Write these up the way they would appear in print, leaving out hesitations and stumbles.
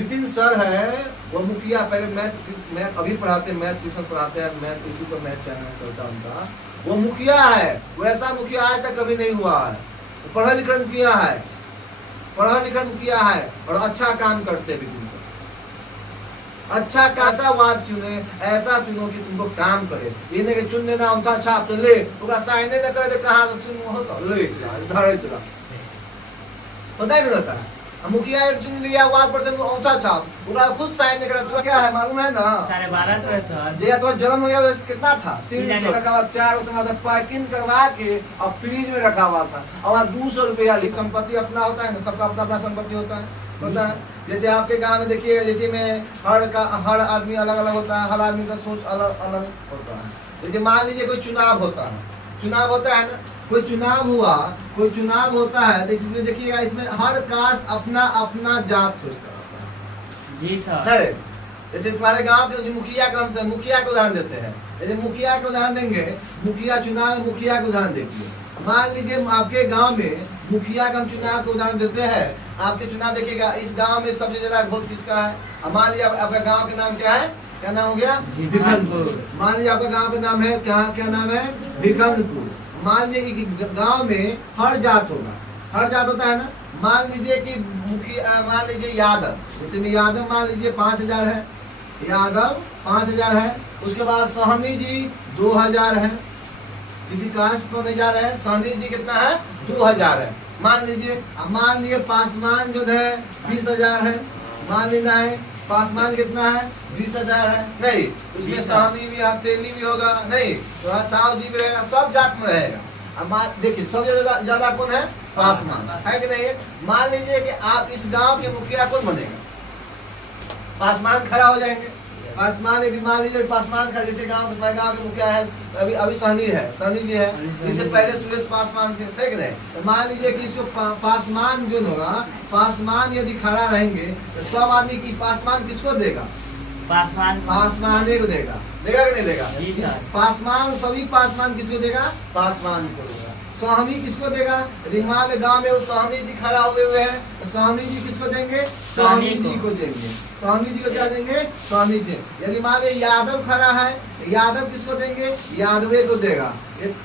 Vipin sir है वो मुखिया, पहले मैथ अभी पढ़ाते, मैथ ट्यूशन पढ़ाते हैं, मैथ यूट्यूब पर मैथ चैनल चलता उनका। वो मुखिया है, वैसा मुखिया आज तक कभी नहीं हुआ है। पढ़ा लिखा मुखिया है, पढ़ा लिखा मुखिया है और अच्छा काम करते विपिन सर। अच्छा खासा वाद चुने, ऐसा चुनो कि तुमको काम करे। ये नहीं कि चुन लेना उनका छाप तो ले, उनका साइने न करे तो कहाँ से चुन हो तो ले धरे तुला। पता है क्या होता है? मुखिया चुन लिया वाद पर से औंठा छाप, उनका खुद साइन करा। तुझे क्या है मालूम है ना? 1250 सर। जे तुम्हारा जन्म हो गया कितना था? 300 रखा हुआ, 4 तुम्हारा पैकिंग करवा के और फ्रीज में रखा हुआ था। और 200 रुपया ली। संपत्ति अपना होता है ना, सबका अपना अपना संपत्ति होता है, होता है। जैसे आपके गांव में देखिएगा, जैसे में हर आदमी अलग अलग होता है, हर आदमी का सोच अलग अलग होता है। जैसे मान लीजिए कोई चुनाव होता है, चुनाव होता है ना, कोई चुनाव हुआ, कोई चुनाव होता है तो इसमें देखिएगा, इसमें हर कास्ट अपना अपना जात खोजता होता है। जी सर। जैसे तुम्हारे गांव के मुखिया का हम मुखिया के उदाहरण देते हैं। जैसे मुखिया के उदाहरण देंगे, मुखिया चुनाव में मुखिया के उदाहरण देखिए। मान लीजिए आपके गांव में मुखिया का हम चुनाव के उदाहरण देते हैं। आपके चुनाव देखिएगा, इस गांव में सबसे ज्यादा वोट किसका है? मान लीजिए आपका गाँव का नाम क्या है? क्या नाम हो गया? भिखनपुर। मान लीजिए आपका गाँव का नाम है क्या नाम है? भिखनपुर। मान लीजिए कि गांव में हर जात होगा, हर जात होता है ना। मान लीजिए कि मुखिया, मान लीजिए यादव, जैसे में यादव मान लीजिए 5000 है, यादव 5000 है। उसके बाद सहनी जी 2000 है, किसी कास्ट को नहीं जा रहे हैं। सहनी जी कितना है? 2000 है। मान लीजिए पासवान जो है 20000 है। मान लेना है पासवान कितना है? 20000 है। नहीं, उसमें सहनी भी है, तेली भी होगा, नहीं तो साव जी भी रहेगा, सब जात में रहेगा। अब देखिए सबसे ज्यादा कौन है? पासवान है कि नहीं? मान लीजिए कि आप इस गांव के मुखिया कौन बनेगा? पासवान खड़ा हो जाएंगे। पासवान यदि मान लीजिए पासवान का, जैसे गांव के मुखिया है अभी सहनी है, सहनी जी है। इससे पहले सुरेश पासवान थे, ठीक है? तो मान लीजिए कि इसको पासवान जो होगा, पासवान यदि खड़ा रहेंगे तो सब आदमी की पासवान किसको देगा? पासवान को देगा। देगा कि नहीं देगा? पासवान, सभी पासवान किसको देगा? पासवान को देगा। सहनी किसको देगा? यदि मान गाँव में वो सहनी जी खड़ा हुए हैं तो सहनी जी किसको देंगे? सहनी जी को देंगे। सहनी जी को क्या देंगे? सहनी जी। यदि मान यादव खड़ा है, यादव किसको देंगे? यादवे को देगा।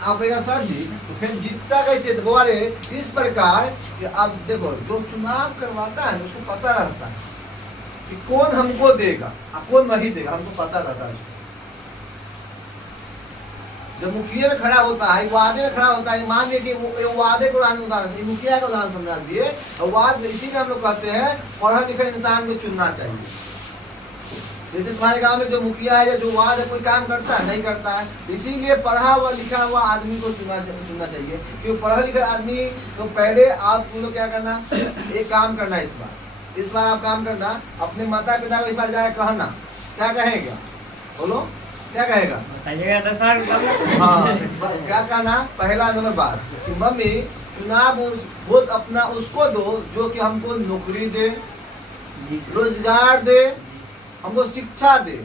आप कहेगा सर जी तो फिर जीतता कैसे? तो बोले इस प्रकार कि अब देखो, जो चुनाव करवाता है उसको पता रहता है कि कौन हमको देगा और कौन नहीं देगा, हमको पता रहता है। जब मुखिया में खड़ा होता है, वादे में खड़ा होता है, मान लीजिए कि वादे को उदाहरण, मुखिया का उदाहरण समझा दिए। और वाद इसी में हम लोग कहते हैं पढ़ा लिखा इंसान को चुनना चाहिए। जैसे तुम्हारे गांव में जो मुखिया है या जो वाद है, कोई काम करता है? नहीं करता है। इसीलिए पढ़ा हुआ लिखा हुआ आदमी को चुनना चाहिए। क्योंकि पढ़ा लिखा आदमी तो पहले आपको क्या करना, एक काम करना, इस बार आप काम करना, अपने माता पिता को इस बार जाकर कहना। क्या कहेगा? बोलो क्या कहेगा? तो सर हाँ, क्या कहना? पहला नंबर बात कि मम्मी चुनाव वोट अपना उसको दो जो कि हमको नौकरी दे, रोजगार दे, हमको शिक्षा दे।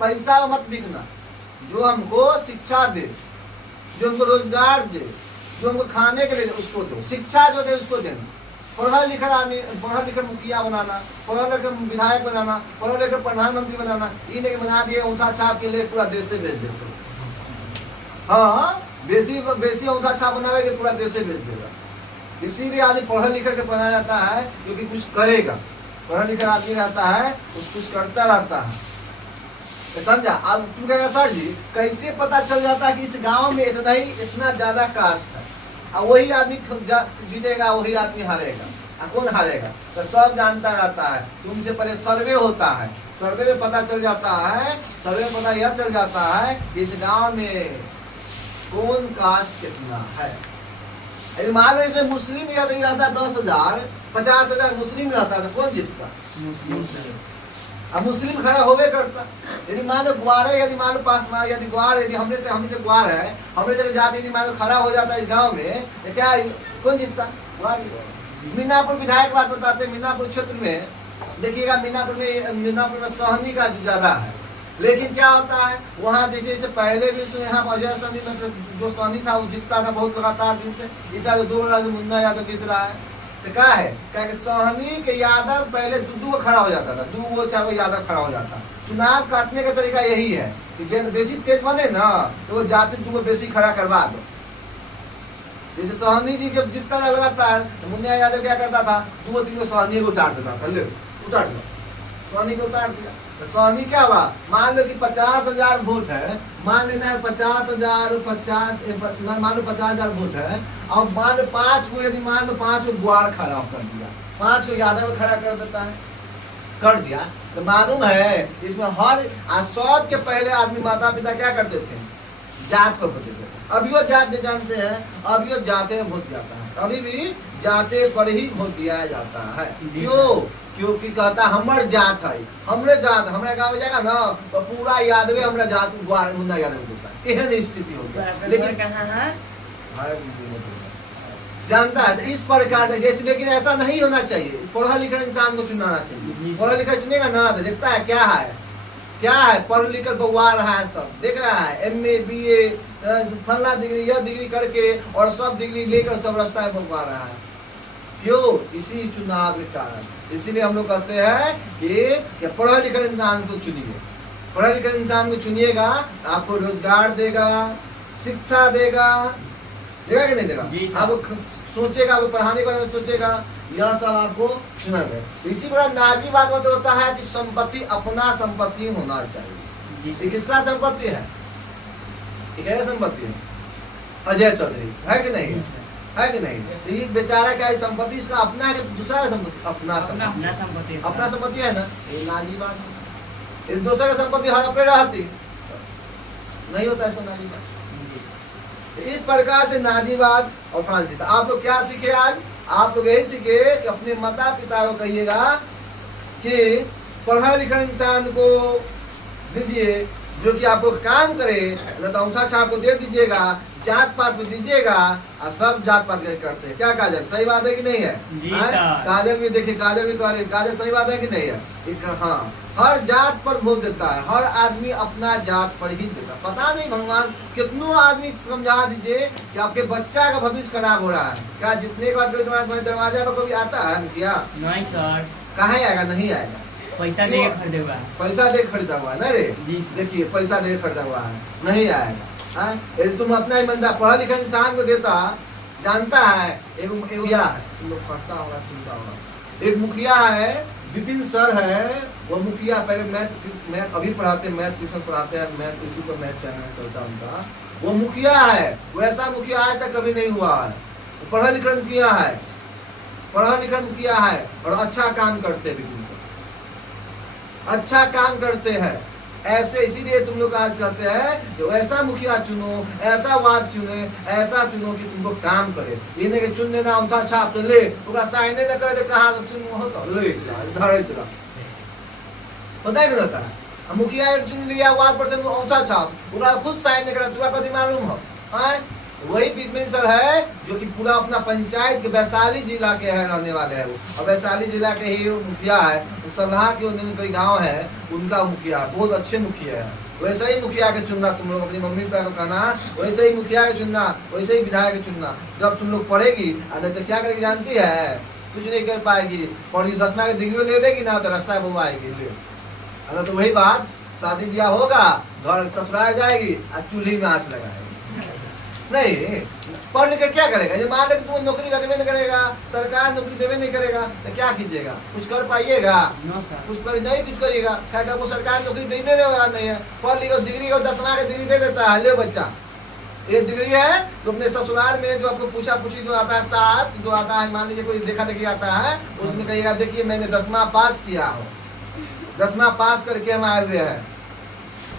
पैसा मत बिकना, जो हमको शिक्षा दे, जो हमको रोजगार दे, जो हमको खाने के लिए दे, उसको दो। शिक्षा जो दे उसको देना। पढ़ा लिखा आदमी, पढ़ा लिखा मुखिया बनाना, पढ़ा लिखा विधायक बनाना, पढ़ा लिखा प्रधानमंत्री बनाना, ये नहीं बना दिए औंठा छाप के लिए पूरा देश से भेज देते। हाँ, बेसी औंठा छाप बनावे पूरा देश से भेज देगा। इसीलिए आदमी पढ़ा लिखा के बनाया जाता है क्योंकि कुछ करेगा। पढ़ा लिखा आदमी रहता है कुछ करता रहता है। समझा? अब तुम कहेगा सर जी कैसे पता चल जाता है कि इस गांव में इतना ज्यादा कास्ट है और वही आदमी जीतेगा, वही आदमी हारेगा? कौन हारेगा? तो सब जानता रहता है। तुमसे पहले सर्वे होता है, सर्वे में पता चल जाता है, सर्वे में पता यह चल जाता है कि इस गांव में कौन कास्ट कितना है। यदि मान लो इसमें मुस्लिम यदि रहता 10,000 50,000 मुस्लिम रहता तो कौन जीतता? अब मुस्लिम खड़ा होवे करता। यदि मान लो ग्वार है, यदि मान लो पासवान, यदि ग्वार, यदि हमने से ग्वार है, हमने जगह जाते यदि मान लो खड़ा हो जाता है इस गाँव में, तो क्या कौन जीतता? ग्वार। मीनापुर विधायक बात बताते हैं। मीनापुर क्षेत्र में देखिएगा, मीनापुर में सहनी का ज्यादा है। लेकिन क्या होता है वहाँ, जैसे पहले भी यहाँ अजय सहनी में जो सहनी था वो जीतता था बहुत लगातार दिन से। इस बार 2 बार मुन्ना यादव जीत रहा है। तो क्या है क्या कि सहनी के यादव पहले दू को खड़ा हो जाता था, 2 4 यादव खड़ा हो जाता। चुनाव काटने का तरीका यही है कि जब बेसी तेज बने ना तो वो जाते 2 बेसी खड़ा करवा दो। जैसे सहनी जी जब जीतता था लगातार तो मुन्ना यादव क्या करता था, 2 3 सहनी को उतार देता था, ले उतार दो, सहनी को उतार दिया। तो सहनी क्या हुआ, मान लो कि 50,000 वोट है, मान लेना है 50,000 मान लो 50,000 वोट है, और मान लो 5 को यदि मान लो 5 को गुआर खड़ा कर दिया, 5 को यादव खड़ा कर देता है, कर दिया तो मालूम है इसमें हर सब के पहले आदमी माता पिता क्या करते थे, जात पर होते थे। अभी वो जात नहीं जानते हैं, अभी वो जाते में वोट जाता है, अभी भी जाते पर ही वोट दिया जाता है। क्यों? क्योंकि कहता हमर जात है, हमरे जात, हमारे गाँव में जाएगा ना तो पूरा यादव हमारा जात मुन्ना यादव देता है, यह स्थिति होती है। लेकिन कहाँ है? जानता है तो इस प्रकार से, लेकिन ऐसा नहीं होना चाहिए। पढ़ा लिखा इंसान को चुनाना चाहिए, पढ़ा लिखा चुनेगा ना तो देखता है क्या है पढ़ लिख कर बउआ रहा है, सब देख रहा है, MA BA फला डिग्री यह डिग्री करके और सब डिग्री लेकर सब रास्ता है बउआ रहा है। क्यों? इसी चुनाव के कारण। इसीलिए हम लोग कहते हैं कि पढ़ा लिखा इंसान को चुनिए, पढ़ा लिखा इंसान को चुनिएगा, आपको रोजगार देगा, शिक्षा देगा कि नहीं देगा? आप सोचेगा, वो पढ़ाने के बारे में सोचेगा, यह सब आपको चुना गया। इसी प्रकार नाजीवाद में होता है कि संपत्ति अपना संपत्ति होना चाहिए। किसका संपत्ति है? संपत्ति है अजय चौधरी, है कि नहीं? है कि नहीं? तो ये बेचारा क्या है, संपत्ति इसका अपना है कि दूसरा का संपत्ति? अपना संपत्ति, अपना संपत्ति है ना, ये नाजीवाद। इस दूसरे का संपत्ति हर अपने रहती नहीं होता, इसको नाजीवाद। इस प्रकार से नाजीवाद और फ्रांसीसी। आप लोग क्या सीखे आज? आप लोग यही सीखे कि अपने माता पिता को कहिएगा कि पढ़ा लिखा इंसान को दीजिए जो कि आपको काम करे, न तो अंगूठा छाप को दे दीजिएगा, जात पात में दीजिएगा, और सब जात पात करते हैं। क्या काजल सही बात है कि नहीं है? काजल भी देखिए, काजल भी कह रही, काजल सही बात है कि नहीं है? हाँ, हर जात पर वोट देता है, हर आदमी अपना जात पर ही देता। पता नहीं भगवान कितनों आदमी समझा दीजिए कि आपके बच्चा का भविष्य खराब हो रहा है। क्या जितने के बाद दरवाजा पर कभी आता है मुखिया? नहीं सर। कहाँ आएगा? नहीं आएगा, पैसा दे खरीदा हुआ है, पैसा दे खरीदा हुआ है ना रे। देखिए पैसा दे खरीदा हुआ है, नहीं आएगा। यदि तुम अपना ही बंदा पढ़ा लिखा इंसान को देता, जानता है एक मुखिया है, तुम लोग पढ़ता होगा सुनता होगा, एक मुखिया है विपिन सर है, वो मुखिया पहले मैथ अभी पढ़ाते, मैथ ट्यूशन पढ़ाते हैं, मैथ यूट्यूब पर मैथ चैनल चलता है उनका। वो मुखिया है, वैसा मुखिया आज तक कभी नहीं हुआ है। पढ़ा लिखा मुखिया है, पढ़ा लिखा मुखिया है और अच्छा काम करते हैं, विपिन सर अच्छा काम करते हैं। ऐसे इसीलिए तुम लोग आज कहते हैं कि ऐसा मुखिया चुनो, ऐसा वाद चुने, ऐसा चुनो कि तुमको काम करे। ये नहीं कि चुन लेना उनका छाप तो ले, पूरा साइन न करे तो कहाँ से चुनो हो तो ले इधर पता है क्या है? मुखिया चुन लिया वार्ड पर औंठा छाप, पूरा खुद साइन नहीं करा, तुम्हारा कभी मालूम हो? वही विपिन सर है जो कि पूरा अपना पंचायत के वैशाली जिला के है रहने वाले हैं वो, और वैशाली जिला के ही मुखिया है। सलाह के कोई गांव है उनका मुखिया, बहुत अच्छे मुखिया है। वैसे ही मुखिया के चुनना तुम लोग अपनी मम्मी पापा को कहना, वैसे ही मुखिया के चुनना, वैसे ही विधायक के चुनना। जब तुम लोग पढ़ेगी तो क्या करेगी जानती है? कुछ नहीं कर पाएगी, पढ़ी 10वीं की डिग्री ले लेगी ना तो रास्ता वो आएगी। तो वही बात, शादी ब्याह होगा, घर ससुराल जाएगी और चूल्ही में आँच लगाएगी। नहीं पढ़ लिख क्या करेगा? ये मान लो कि तुम नौकरी लगवे नहीं करेगा, सरकार नौकरी देवे नहीं करेगा तो क्या कीजिएगा? कुछ कर पाइएगा? कुछ कर नहीं, कुछ करिएगा। क्या वो सरकार नौकरी देने वाला नहीं है। पढ़ लिखो, डिग्री को 10वीं की डिग्री दे देता है, ले बच्चा ये डिग्री है तो अपने ससुराल में जो आपको पूछा पूछी जो आता है, सास जो आता है, मान लीजिए कोई देखा देखी आता है, उसमें कहिएगा देखिए मैंने 10वीं पास किया हो, 10वीं पास करके हम आए हुए हैं,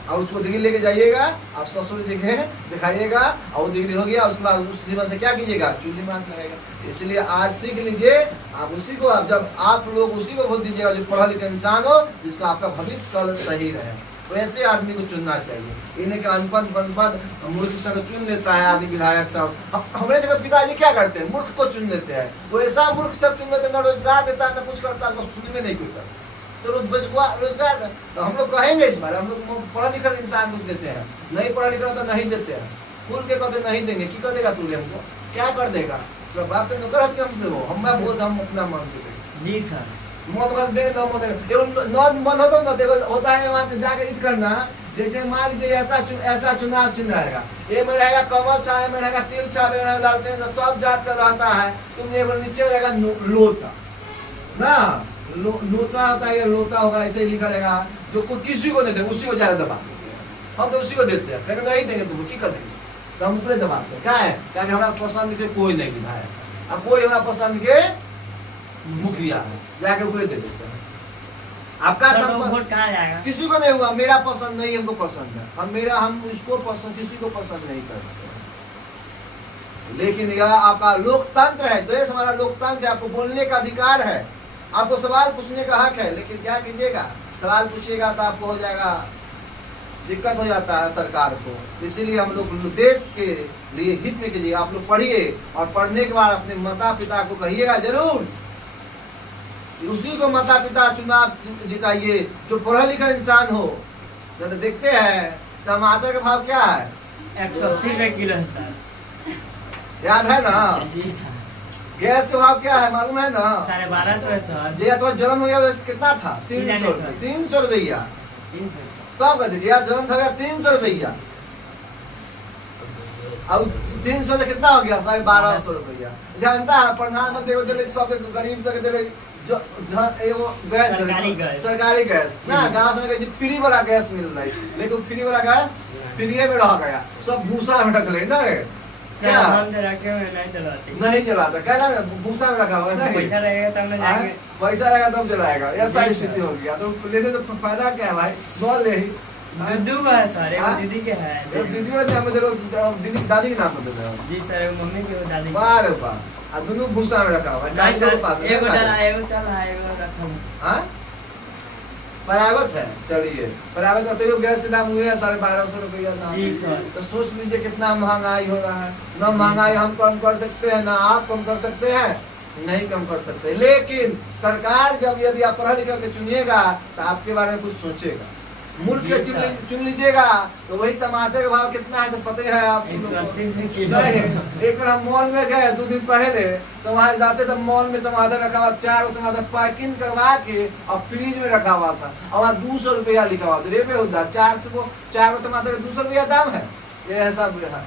और उसको डिग्री लेके जाइएगा, आप ससुर जी दिखाइएगा, और वो डिग्री हो गया, उसके बाद उस जीवन से क्या कीजिएगा? चूल्हे में आँच लगाएगा। इसलिए आज सीख लीजिए, आप उसी को, आप जब आप लोग उसी को वोट दीजिएगा जो पढ़ा लिखा इंसान हो, जिसका आपका भविष्य कल सही रहे, तो ऐसे आदमी को चुनना चाहिए। इन्हें के अनपढ़ बनपढ़ मूर्ख सब चुन लेता है आदि विधायक सब। हमारे जगह पिताजी क्या करते हैं? मूर्ख को चुन लेते हैं। तो ऐसा मूर्ख सब चुन लेते हैं, ना रोजगार देता है ना कुछ करता है, सुन में नहीं कुछ करता। तो रोजगार तो हम लोग कहेंगे इस बारे, हम लोग पढ़ा लिखा इंसान को देते हैं, नहीं पढ़ा लिखा तो नहीं देते हैं। खुल के कहते नहीं देंगे, की कर देगा तू? हमको क्या कर देगा? तो बाप के नौकर हट के हम देबो हम बहुत हम अपना मान के जी सर मन मत दे न मत दे नॉट मन होता ना देखो होता है वहां पे जाके इत करना जैसे मान लीजिए ऐसा चुनाव चुन रहेगा ये में रहेगा कमल छाया में रहेगा तिल छाया में रहेगा लालटेन सब जात का रहता है तुम ये नीचे रहेगा लोटा ना लोटा होता है लोटा होगा ऐसे ही लिखा रहेगा जो कोई किसी को नहीं दे उसी को ज्यादा दबा हम तो उसी को देते हैं लेकिन नहीं देंगे तुमको की कर देंगे तो हम ऊपरे दबाते हैं क्या है क्या हमारा पसंद के कोई नहीं है अब कोई हमारा पसंद के मुखिया है जाके ऊपरे दे देते हैं आपका वोट कहाँ जाएगा किसी को नहीं हुआ मेरा पसंद नहीं हमको पसंद है हम उसको पसंद किसी को पसंद नहीं करते लेकिन यह आपका लोकतंत्र है देश हमारा लोकतंत्र है आपको बोलने का अधिकार है आपको सवाल पूछने का हक है लेकिन क्या कीजिएगा सवाल पूछिएगा तो आपको हो जाएगा दिक्कत हो जाता है सरकार को इसीलिए हम लोग देश के लिए हित में कीजिए आप लोग पढ़िए और पढ़ने के बाद अपने माता पिता को कहिएगा जरूर उसी को माता पिता चुनाव जिताइए जो पढ़ा लिखा इंसान हो तो देखते हैं टमाटर का भाव क्या है 180 रुपए किलो है सर याद है ना जी सर गैस का भाव क्या है मालूम है ना 1250 है सर जी अथवा जन्म हो गया कितना था 300 रुपया 300 कब कर दीजिए जन्म था 300 रुपया अब 300 से कितना हो गया 1250 रुपया जानता है प्रधानमंत्री को दिले सब गरीब से दिले सरकारी गैस ना गाँव में फ्री वाला गैस मिल रहा है लेकिन फ्री वाला गैस फ्री में रह गया सब भूसा में ढक ले ना सर हम तो रखे हुए नहीं चलाते नहीं चलाता क्या ना भूसा में रखा हुआ है ना पैसा रहेगा तब ना जाएंगे पैसा रहेगा तब चलाएगा ऐसा स्थिति हो गया तो लेते तो फायदा क्या है भाई नॉन ले ही दुद्दू है सर एगो दीदी के है दीदी का नाम दे दीदी दादी के नाम दे दो जी सर एगो मम्मी के दादी बार बार आ दोनों भूसा में रखा हुआ है नहीं सर पास एगो डाला एगो चला एगो रखा हूं हां प्राइवेट है चलिए प्राइवेट में तो गैस के दाम हुए हैं 1250 रुपया ना जी सर तो सोच लीजिए कितना महंगाई हो रहा है ना महंगाई हम कम कर सकते हैं ना आप कम कर सकते हैं नहीं कम कर सकते लेकिन सरकार जब यदि आप पढ़ा लिखा के चुनिएगा तो आपके बारे में कुछ सोचेगा मूर्ख के चुन लीजिएगा तो वही टमाटर का भाव कितना है तो पता है आप 180 रुपए किलो एक बार हम मॉल में गए 2 दिन पहले तो वहाँ जाते थे मॉल में टमाटर रखा हुआ 4 टमाटर पैकिंग करवा के और फ्रीज में रखा हुआ था और वहाँ 200 रुपया लिखा हुआ था रेपे होता 4 टमाटर का 200 रुपया दाम है ये ऐसा है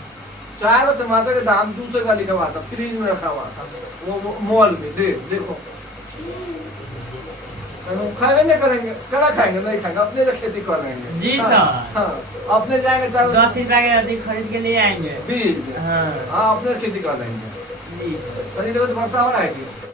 4 टमाटर का दाम 200 रुपया लिखा हुआ था फ्रीज में रखा हुआ था वो मॉल में देखो खाएंगे नहीं करेंगे करा खाएंगे नहीं खाएंगे अपने से खेती कर लेंगे जी सर हाँ अपने जाएंगे 10 रुपया के अधिक खरीद के ले आएंगे बीज हाँ अपने खेती कर लेंगे जी सर सही देखो वर्षा हो रहा है कि